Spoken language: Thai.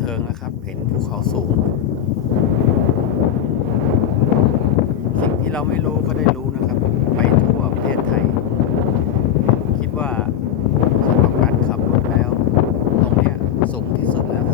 เทิงนะครับ เห็นภูเขาสูง สิ่งที่เราไม่รู้ก็ได้รู้นะครับ ไปทั่วประเทศไทย คิดว่าสำหรับการขับรถแล้ว ตรงนี้สูงที่สุดแล้ว